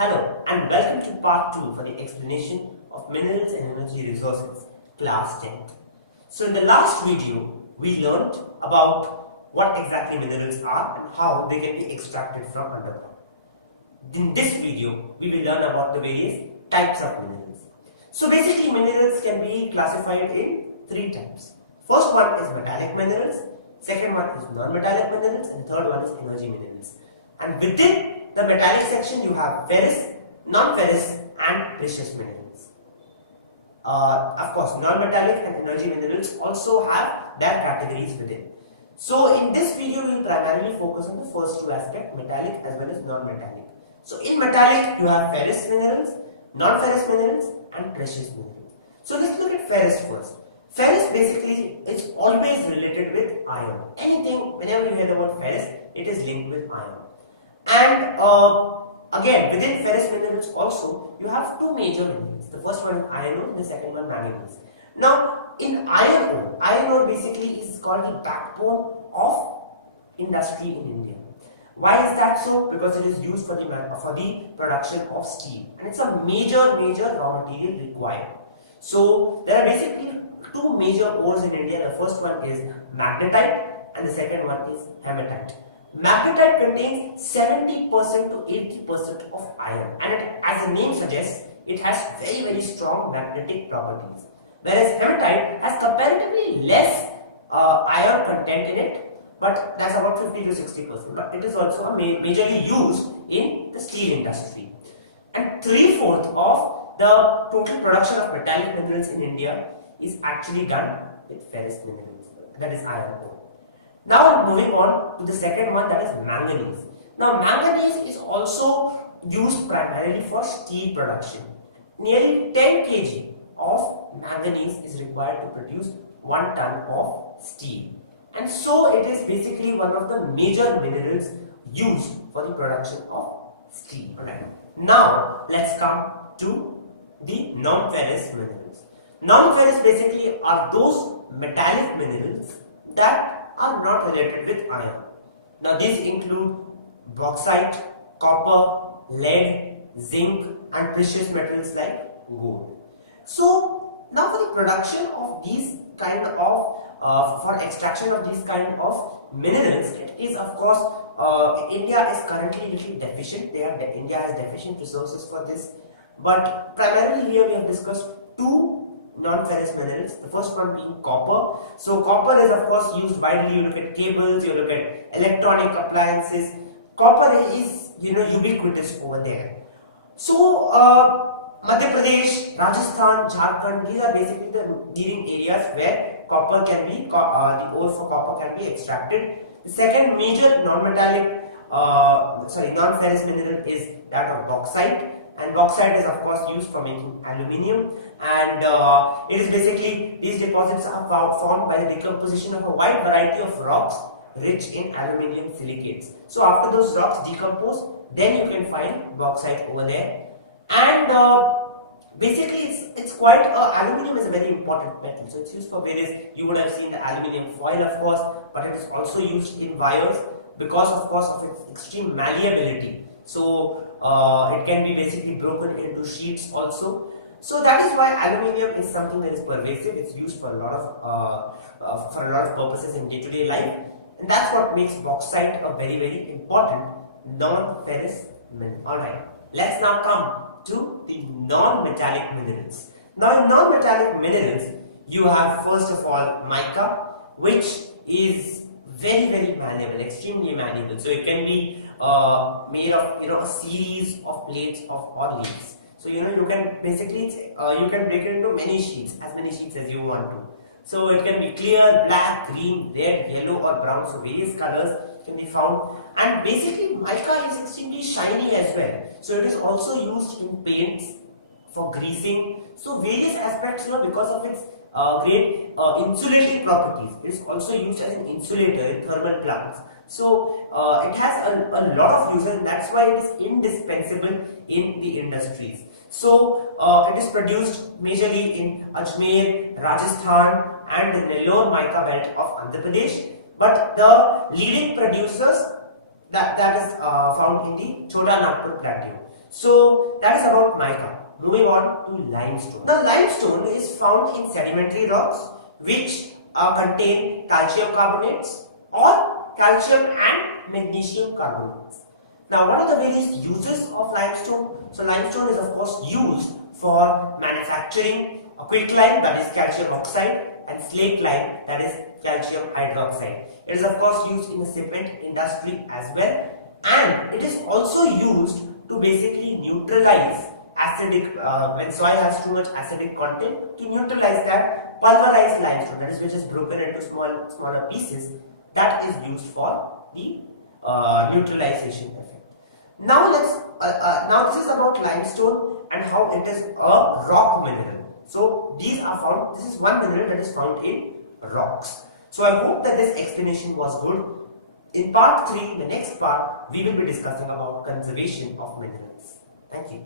Hello and welcome to part 2 for the explanation of minerals and energy resources, class 10th. So in the last video, we learned about what exactly minerals are and how they can be extracted from underground. In this video, we will learn about the various types of minerals. So basically minerals can be classified in 3 types. First one is metallic minerals, second one is non-metallic minerals, and third one is energy minerals. And within the metallic section you have ferrous, non-ferrous and precious minerals. Of course, non-metallic and energy minerals also have their categories within. So in this video we will primarily focus on the first two aspects, metallic as well as non-metallic. So in metallic you have ferrous minerals, non-ferrous minerals and precious minerals. So let's look at ferrous first. Ferrous basically is always related with iron. Anything, whenever you hear the word ferrous, it is linked with iron. And again, within ferrous minerals also, you have two major minerals. The first one is iron ore, the second one manganese. Now, in iron ore basically is called the backbone of industry in India. Why is that so? Because it is used for the production of steel, and it's a major raw material required. So there are basically two major ores in India. The first one is magnetite, and the second one is hematite. Magnetite contains 70% to 80% of iron, and as the name suggests, it has very strong magnetic properties. Whereas hematite has comparatively less iron content in it, but that's about 50 to 60%. But it is also majorly used in the steel industry. And 3/4 of the total production of metallic minerals in India is actually done with ferrous minerals, that is iron ore. Now moving on to the second one, that is manganese. Now manganese is also used primarily for steel production. Nearly 10 kg of manganese is required to produce 1 ton of steel. And so it is basically one of the major minerals used for the production of steel. Alright. Now let's come to the non-ferrous minerals. Non-ferrous basically are those metallic minerals that are not related with iron. Now these include bauxite, copper, lead, zinc and precious metals like gold. So now for the production of these kind of, for extraction of these kind of minerals, it is of course, India is currently little deficient. India has deficient resources for this. But primarily here we have discussed two non-ferrous minerals, the first one being copper. So copper is of course used widely. You look at cables, you look at electronic appliances. Copper is ubiquitous over there. So Madhya Pradesh, Rajasthan, Jharkhand, these are basically the leading areas where copper can be, the ore for copper can be extracted. The second major non-ferrous mineral is that of bauxite. And bauxite is of course used for making aluminium, and it is basically, these deposits are formed by the decomposition of a wide variety of rocks rich in aluminium silicates. So after those rocks decompose, then you can find bauxite over there. And basically it's quite, aluminium is a very important metal, so it's used for various, you would have seen the aluminium foil of course, but it is also used in wires because of course of its extreme malleability. So it can be basically broken into sheets also. So that is why aluminium is something that is pervasive. It's used for a lot of purposes in day-to-day life, and that's what makes bauxite a very important non-ferrous mineral. Alright, let's now come to the non-metallic minerals. Now in non-metallic minerals, you have first of all mica, which is very malleable, extremely malleable. So it can be made of a series of plates or leaves. So you can basically you can break it into many sheets, as many sheets as you want to. So it can be clear, black, green, red, yellow or brown. So various colors can be found. And basically mica is extremely shiny as well. So it is also used in paints, for greasing. So various aspects here, because of its great insulating properties. It is also used as an insulator in thermal plants. So it has a lot of uses, and that's why it is indispensable in the industries. So it is produced majorly in Ajmer, Rajasthan and the Nellore mica belt of Andhra Pradesh. But the leading producers that is found in the Chota Nagpur plateau. So that is about mica. Moving on to limestone. The limestone is found in sedimentary rocks which contain calcium carbonates or calcium and magnesium carbonates. Now, what are the various uses of limestone? So limestone is of course used for manufacturing a quicklime, that is calcium oxide, and slate lime, that is calcium hydroxide. It is of course used in the cement industry as well, and it is also used to basically neutralize acidic, when soil has too much acidic content, to neutralize that pulverized limestone, that is which is broken into smaller pieces, that is used for the neutralization effect. Now now this is about limestone and how it is a rock mineral. So these are found, this is one mineral that is found in rocks. So I hope that this explanation was good. In part 3, the next part, we will be discussing about conservation of minerals. Thank you.